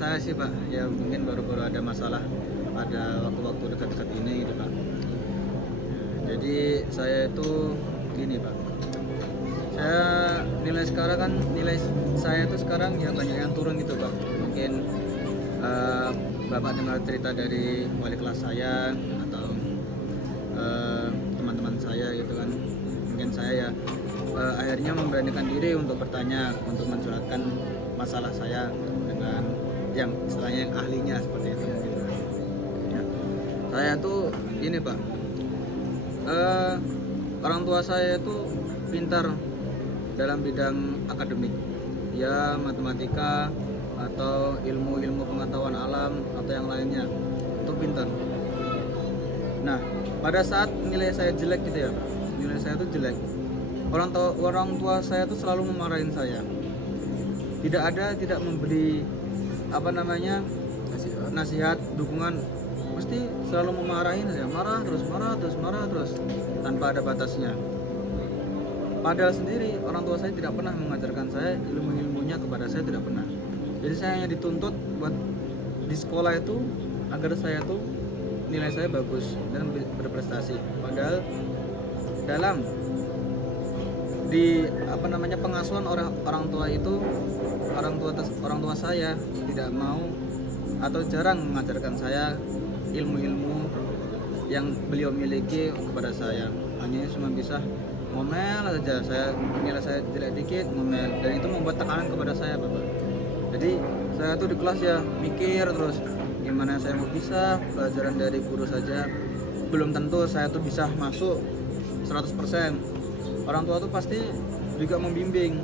saya sih Pak, ya mungkin baru-baru ada masalah pada waktu-waktu dekat-dekat ini gitu Pak. Jadi saya itu gini Pak, saya nilai saya itu sekarang ya banyak yang turun gitu Pak. Mungkin Bapak dengar cerita dari wali kelas saya atau teman-teman saya gitu kan. Mungkin saya ya akhirnya memberanikan diri untuk bertanya, untuk mencurhatkan masalah saya dengan yang istilahnya yang ahlinya seperti itu gitu. Ya. Saya tuh ini Pak, orang tua saya itu pintar dalam bidang akademik, ya matematika atau ilmu-ilmu pengetahuan alam atau yang lainnya, itu pintar. Nah, pada saat nilai saya jelek gitu ya, nilai saya itu jelek, orang tua saya tuh selalu memarahin saya. Tidak memberi nasihat, dukungan, mesti selalu memarahin saya, marah terus tanpa ada batasnya. Padahal sendiri orang tua saya tidak pernah mengajarkan saya ilmu-ilmunya, kepada saya tidak pernah. Jadi saya hanya dituntut buat di sekolah itu agar saya tuh nilai saya bagus dan berprestasi. Padahal dalam pengasuhan orang tua itu, orang tua saya tidak mau atau jarang mengajarkan saya ilmu-ilmu yang beliau miliki kepada saya. Hanya cuma bisa ngomel saja, nilai saya jelek dikit ngomel, dan itu membuat tekanan kepada saya Bapak. Jadi saya tuh di kelas ya mikir terus gimana saya mau bisa pelajaran dari guru saja belum tentu saya tuh bisa masuk 100%. Orang tua tuh pasti juga membimbing.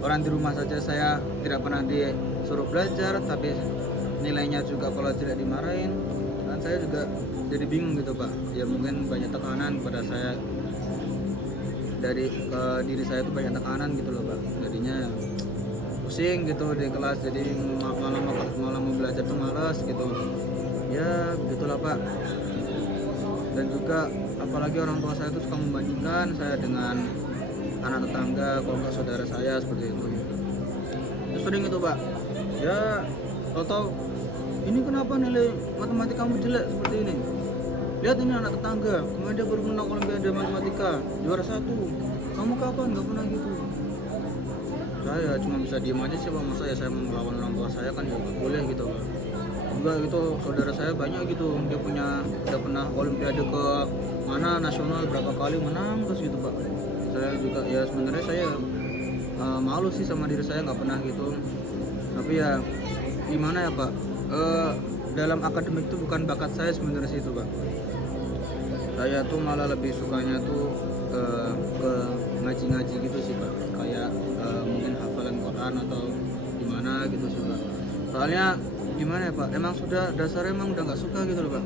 Orang di rumah saja saya tidak pernah disuruh belajar, tapi nilainya juga kalau tidak dimarahin, dan saya juga jadi bingung gitu Pak. Ya mungkin banyak tekanan pada saya, dari diri saya tuh banyak tekanan gitu loh Pak. Jadinya pusing gitu di kelas, jadi malah mau belajar tuh malas gitu. Ya begitulah Pak. Dan juga apalagi orang tua saya tuh suka membandingkan saya dengan anak tetangga, kalau nggak saudara saya seperti itu. Itu sering itu Pak. Ya tahu ini kenapa nilai matematika kamu jelek seperti ini? Lihat ini anak tetangga, kemarin dia baru menang olimpiade matematika, juara 1. Kamu kapan? Nggak pernah gitu. Saya cuma bisa diem aja sih Pak. Masa ya saya mau melawan orang tua saya, kan ya nggak boleh gitu Pak. Juga gitu saudara saya banyak gitu, dia udah pernah olimpiade ke mana nasional berapa kali menang terus gitu Pak. Saya juga ya sebenarnya saya malu sih sama diri saya, nggak pernah gitu. Tapi ya gimana ya Pak, dalam akademik itu bukan bakat saya sebenarnya sih itu Pak. Saya tuh malah lebih sukanya tuh ke ngaji-ngaji gitu sih Pak, kayak mungkin hafalan Quran atau gimana gitu sih Pak. Soalnya gimana ya Pak, emang sudah dasarnya emang udah nggak suka gitu loh Pak.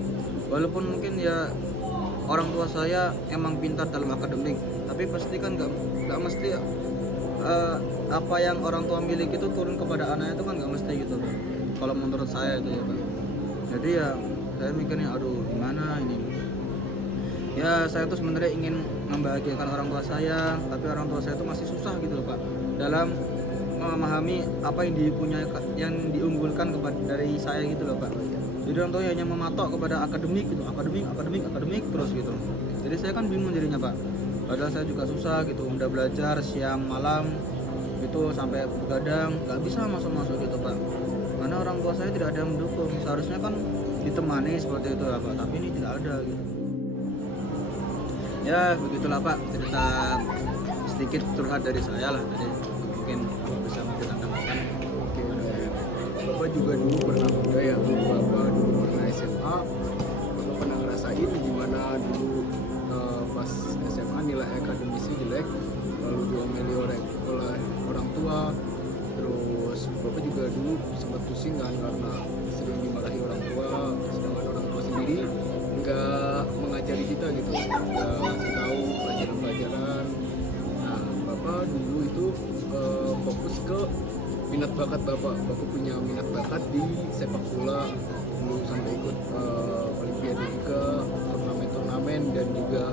Walaupun mungkin ya orang tua saya emang pintar dalam akademik, tapi pasti kan nggak mesti apa yang orang tua miliki itu turun kepada anaknya, itu kan nggak mesti gitu Pak. Kalau menurut saya itu ya Pak. Jadi ya saya mikirnya aduh gimana ini. Ya saya tuh sebenarnya ingin membahagiakan orang tua saya, tapi orang tua saya tuh masih susah gitu loh Pak dalam memahami apa yang diunggulkan dari saya gitu loh Pak. Jadi orang tua hanya mematok kepada akademik gitu, akademik terus gitu. Jadi saya kan bingung jadinya Pak. Padahal saya juga susah gitu, udah belajar siang malam gitu sampai begadang, nggak bisa masuk gitu Pak. Karena orang tua saya tidak ada yang mendukung. Seharusnya kan ditemani seperti itu ya Pak, tapi ini tidak ada gitu. Ya begitulah Pak, cerita sedikit curhat dari saya lah tadi. Mungkin bisa menceritakan. Bapak juga dulu pernah muda ya, Bapak dulu pernah SMA, Bapak pernah ngerasain gimana dulu pas SMA nilai akademisi jelek, lalu diomeli oleh orang tua, terus Bapak juga dulu sempat pusing kan karena sering dimarahi orang tua, sedangkan orang tua sendiri nggak mengajari kita gitu, nggak ngasih tahu pelajaran-pelajaran. Nah Bapak dulu itu fokus ke minat bakat Bapak punya minat bakat di sepak bola, dulu sampai ikut olimpiade juga, turnamen dan juga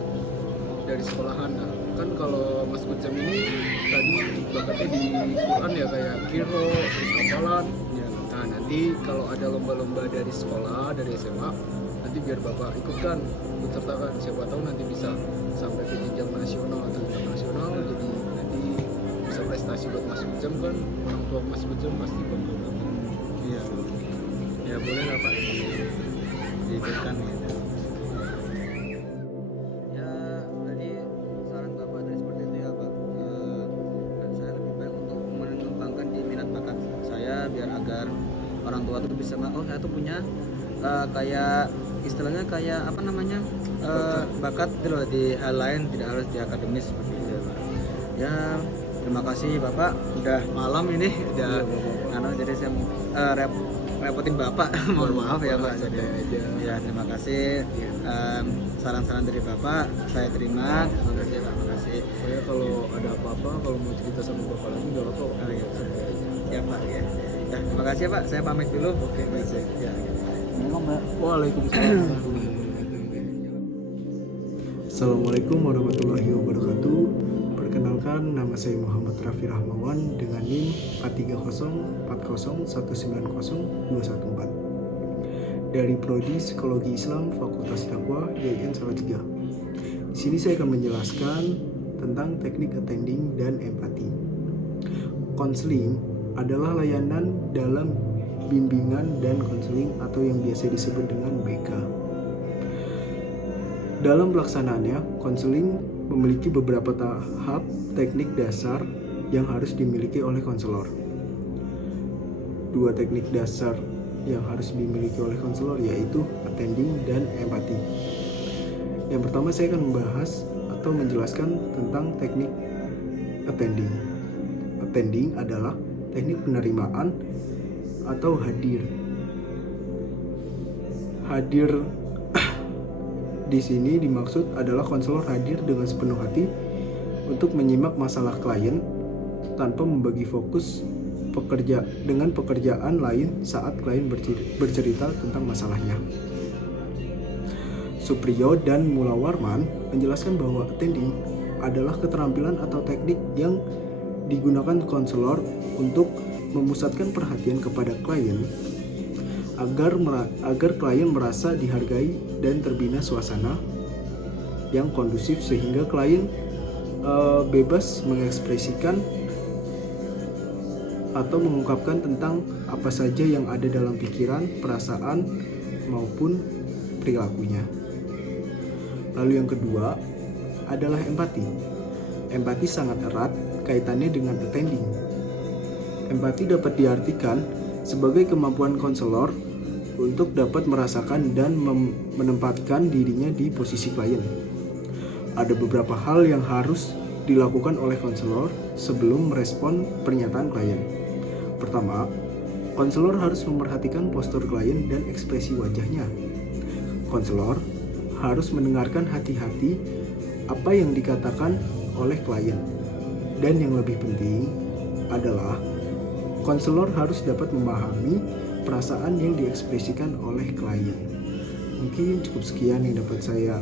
dari sekolahan. Nah kan kalau Mas Kucem ini tadi bakatnya di Quran ya, kayak kiro, terus hafalan ya. Nah, nanti kalau ada lomba-lomba dari sekolah, dari SMA, nanti biar Bapak ikutkan, ikut sertakan. Siapa tahu nanti bisa sampai ke jenjang nasional atau internasional. Jadi nanti bisa prestasi buat Mas Ujam kan. Orang tua Mas Ujam pasti bangga banget. Iya, ya boleh lah Pak, diikutkan gitu. Ya tadi saran Bapak tadi seperti itu ya Pak. Dan saya lebih baik untuk mengembangkan di minat bakat saya biar agar orang tua tuh bisa oh saya tuh punya kayak istilahnya kayak apa namanya bakat gitu loh di hal lain, tidak harus di akademis seperti itu ya Pak. Ya terima kasih Bapak, udah malam ini udah karena jadi saya repotin Bapak. Mohon maaf ya Pak. Jadi ya terima kasih saran-saran dari Bapak saya terima. Terima kasih Pak. Terima kasih. Saya kalau ada apa-apa, kalau mau cerita sama Bapak lagi nggak apa-apa. Oh, iya. Ya Pak ya. Ya terima kasih ya Pak. Saya pamit dulu. Oke baik. Ya. Waalaikumsalam. Assalamualaikum warahmatullahi wabarakatuh. Perkenalkan, nama saya Muhammad Raffi Rahmawan dengan NIM 43040190214 dari Prodi Psikologi Islam Fakultas Dakwah YIN Salatiga. Di sini saya akan menjelaskan tentang teknik attending dan empati. Konseling adalah layanan dalam bimbingan dan konseling atau yang biasa disebut dengan BK. Dalam pelaksanaannya, konseling memiliki beberapa tahap teknik dasar yang harus dimiliki oleh konselor. Dua teknik dasar yang harus dimiliki oleh konselor yaitu attending dan empati. Yang pertama saya akan membahas atau menjelaskan tentang teknik attending. Attending adalah teknik penerimaan atau hadir. Hadir di sini dimaksud adalah konselor hadir dengan sepenuh hati untuk menyimak masalah klien tanpa membagi fokus dengan pekerjaan lain saat klien bercerita tentang masalahnya. Supriyo dan Mulawarman menjelaskan bahwa attending adalah keterampilan atau teknik yang digunakan konselor untuk memusatkan perhatian kepada klien agar klien merasa dihargai dan terbina suasana yang kondusif sehingga klien bebas mengekspresikan atau mengungkapkan tentang apa saja yang ada dalam pikiran, perasaan, maupun perilakunya. Lalu yang kedua adalah empati. Empati sangat erat kaitannya dengan attending. Empati dapat diartikan sebagai kemampuan konselor untuk dapat merasakan dan menempatkan dirinya di posisi klien. Ada beberapa hal yang harus dilakukan oleh konselor sebelum merespon pernyataan klien. Pertama, konselor harus memperhatikan postur klien dan ekspresi wajahnya. Konselor harus mendengarkan hati-hati apa yang dikatakan oleh klien. Dan yang lebih penting adalah konselor harus dapat memahami perasaan yang diekspresikan oleh klien. Mungkin cukup sekian yang dapat saya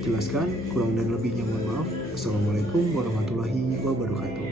jelaskan. Kurang dan lebihnya mohon maaf. Assalamualaikum warahmatullahi wabarakatuh.